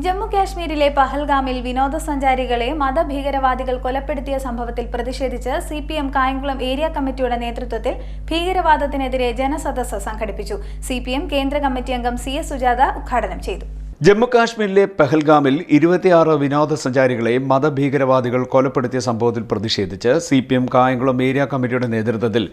ജമ്മു കാശ്മീരിലെ പഹൽഗാമിൽ വിനോദസഞ്ചാരികളെ മതഭീകരവാദികൾ കൊലപ്പെടുത്തിയ സംഭവത്തിൽ പ്രതിഷേധിച്ച് സിപിഎം കായംകുളം ഏരിയ കമ്മിറ്റിയുടെ നേതൃത്വത്തിൽ ഭീകരവാദത്തിനെതിരെ ജനസദസ്സ് സംഘടിപ്പിച്ചു. സിപിഎം കേന്ദ്ര കമ്മിറ്റി അംഗം CS സുജാത ഉദ്ഘാടനം ചെയ്തു. ജമ്മുകാശ്മീരിലെ പഹൽഗാമിൽ 26 വിനോദസഞ്ചാരികളെ മതഭീകരവാദികൾ കൊലപ്പെടുത്തിയ സംഭവത്തിൽ പ്രതിഷേധിച്ച് സിപിഎം കായംകുളം ഏരിയ കമ്മിറ്റിയുടെ നേതൃത്വത്തിൽ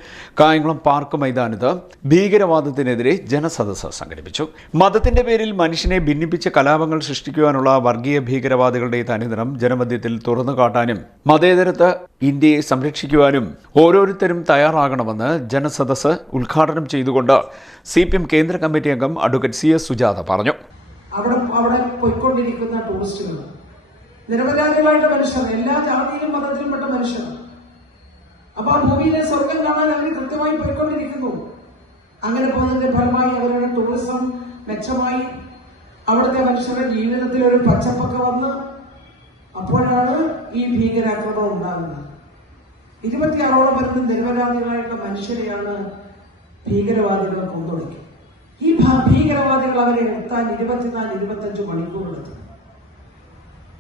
കായംകുളം പാർക്ക് മൈതാനത്ത് ഭീകരവാദത്തിനെതിരെ ജനസദസ്സ് സംഘടിപ്പിച്ചു. മതത്തിന്റെ പേരിൽ മനുഷ്യനെ ഭിന്നിപ്പിച്ച് കലാപങ്ങൾ സൃഷ്ടിക്കുവാനുള്ള വർഗീയ ഭീകരവാദികളുടെ തനിനിറം ജനമധ്യത്തിൽ തുറന്നുകാട്ടാനും മതേതരത്വ ഇന്ത്യയെ സംരക്ഷിക്കുവാനും ഓരോരുത്തരും തയ്യാറാകണമെന്ന് ജനസദസ്സ് ഉദ്ഘാടനം ചെയ്തുകൊണ്ട് സിപിഎം കേന്ദ്ര കമ്മിറ്റി അംഗം അഡ്വക്കേറ്റ് CS സുജാത പറഞ്ഞു. അവിടെ പോയിക്കൊണ്ടിരിക്കുന്ന ടൂറിസ്റ്റുകൾ നിരപരാധികളായിട്ട് മനുഷ്യർ, എല്ലാ ജാതിയിലും മതത്തിലുംപ്പെട്ട മനുഷ്യർ. അപ്പോൾ ആ ഭൂമിയിലെ സ്വർഗം കാണാൻ അവർ കൃത്യമായി പോയിക്കൊണ്ടിരിക്കുന്നു. അങ്ങനെ പോകുന്നതിന്റെ ഫലമായി അവരുടെ ടൂറിസം മെച്ചമായി, അവിടുത്തെ മനുഷ്യരുടെ ജീവിതത്തിൽ ഒരു പച്ചപ്പൊക്കെ വന്ന് അപ്പോഴാണ് ഈ ഭീകരാക്രമണം ഉണ്ടാകുന്നത്. 26ഓളം വരുന്ന നിരപരാധികളായിട്ടുള്ള മനുഷ്യരെയാണ് ഭീകരവാദികൾ കൊന്നൊടുക്കുന്നത്. ഈ ഭീകരവാദികൾ അവരെ എത്താൻ 24-25 മണിക്കൂർ എടുത്തു.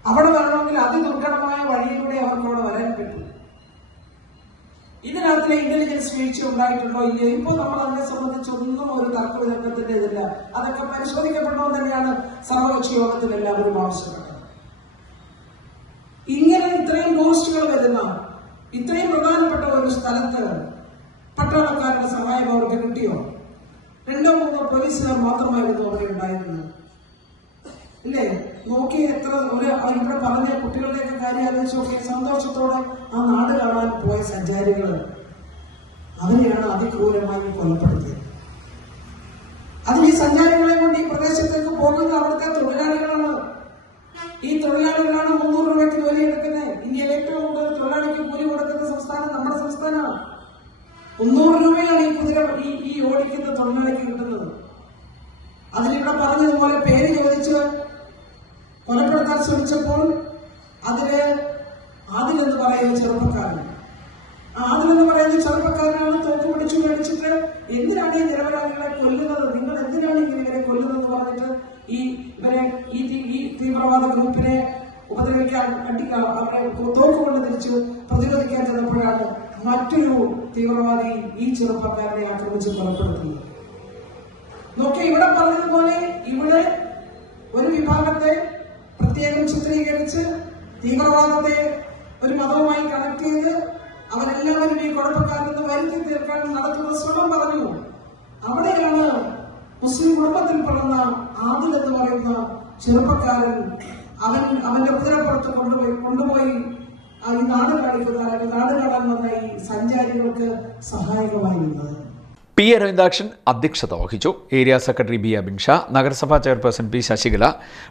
അവിടെ വരണമെങ്കിൽ അതിദുർഘടമായ വഴിയിലൂടെ അവർക്ക് അവിടെ വരാൻ പറ്റും. ഇതിനകത്തിലെ ഇന്റലിജൻസ് വീഴ്ച ഉണ്ടായിട്ടുണ്ടോ ഇല്ല, ഇപ്പോൾ നമ്മൾ അതിനെ സംബന്ധിച്ചൊന്നും ഒരു തർക്കവിതർക്കത്തിന്റെ ഇതില്ല. അതൊക്കെ പരിശോധിക്കപ്പെടണമെന്ന് തന്നെയാണ് സർവകക്ഷി യോഗത്തിൽ എല്ലാവരും ആവശ്യപ്പെട്ടത്. ഇങ്ങനെ ഇത്രയും പോസ്റ്റുകൾ വരുന്ന ഇത്രയും പ്രധാനപ്പെട്ട ഒരു സ്ഥലത്ത് പട്ടാളക്കാരുടെ സഹായം അവർക്ക് കിട്ടിയോ? 2-3 പോലീസുകാർ മാത്രമായിരുന്നു അവിടെ ഉണ്ടായിരുന്നത്, ഇല്ലേ? നോക്കി എത്ര ഇവിടെ പറഞ്ഞ കുട്ടികളുടെയൊക്കെ കാര്യം ആലോചിച്ച് നോക്കി. സന്തോഷത്തോടെ ആ നാട് കാണാൻ പോയ സഞ്ചാരികൾ അവരെയാണ് അതിക്രൂരമായി കൊലപ്പെടുത്തിയത്. അതിന് ഈ സഞ്ചാരികളെ കൊണ്ട് ഈ പ്രദേശത്തേക്ക് പോകുന്ന അവിടുത്തെ തൊഴിലാളികളാണ്. ഈ തൊഴിലാളികളാണ് 300 രൂപയ്ക്ക് ജോലി എടുക്കുന്നത്. ഇന്ത്യയിൽ ഏറ്റവും കൂടുതൽ തൊഴിലാളിക്ക് കൂലി കൊടുക്കുന്ന സംസ്ഥാനം നമ്മുടെ സംസ്ഥാനമാണ്. 300 രൂപയാണ് ഈ ഓടിക്കുന്ന തൊഴിലാളിക്ക് കിട്ടുന്നത്. അതിലിവിടെ പറഞ്ഞതുപോലെ പേര് ചോദിച്ച് കൊലപ്പെടുത്താൻ ശ്രമിച്ചപ്പോൾ ആദിലെന്ന് പറയുന്ന ചെറുപ്പക്കാരനാണ് തോക്ക് പിടിച്ചു മേടിച്ചിട്ട് എന്തിനാണ് ഈ നിരപരാധികളെ കൊല്ലുന്നത്, നിങ്ങൾ എന്തിനാണ് ഇവരെ കൊല്ലുന്നതെന്ന് പറഞ്ഞിട്ട് ഈ തീവ്രവാദ ഗ്രൂപ്പിനെ ഉപദ്രവിക്കാൻ അവരെ തോക്ക് കൊണ്ട് തിരിച്ചു പ്രതിരോധിക്കാൻ ചെന്നപ്പോഴാണ് മറ്റൊരു തീവ്രവാദി ഈ ചെറുപ്പക്കാരനെ ആക്രമിച്ച് കൊലപ്പെടുത്തുന്നത്. നോക്കി ഇവിടെ പറഞ്ഞതുപോലെ ഇവിടെ ഒരു വിഭാഗത്തെ പ്രത്യേകം ചിത്രീകരിച്ച് തീവ്രവാദത്തെ ഒരു മതവുമായി കണക്ട് ചെയ്ത് അവരെല്ലാവരും ഈ കുഴപ്പക്കാരെന്ന് വരുത്തി തീർക്കാൻ നടത്തുന്ന ശ്രമം പറഞ്ഞു. അവിടെയാണ് മുസ്ലിം കുടുംബത്തിൽ പിറന്ന ആദിൽ എന്ന് പറയുന്ന ചെറുപ്പക്കാരൻ അവന്റെ കുതിരപ്പുറത്ത് കൊണ്ടുപോയി ഈ നാട് കാണിക്കുന്ന അല്ലെങ്കിൽ നാട് കാണാൻ വന്ന ഈ സഞ്ചാരികൾക്ക് സഹായകമായിരുന്നത്. P. അരവിന്ദാക്ഷൻ അധ്യക്ഷത വഹിച്ചു. Area secretary B. Abin Shah, നഗരസഭാ chairperson P. Sasikala,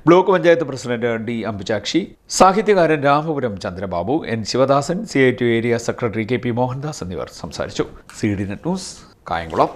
block panchayat president D. Ambujakshi, സാഹിത്യകാരൻ Ramapuram Chandrababu, N. Sivadasan, CITU area secretary KP Mohandas എന്നിവർ സംസാരിച്ചു. CD net news, Kayamkulam.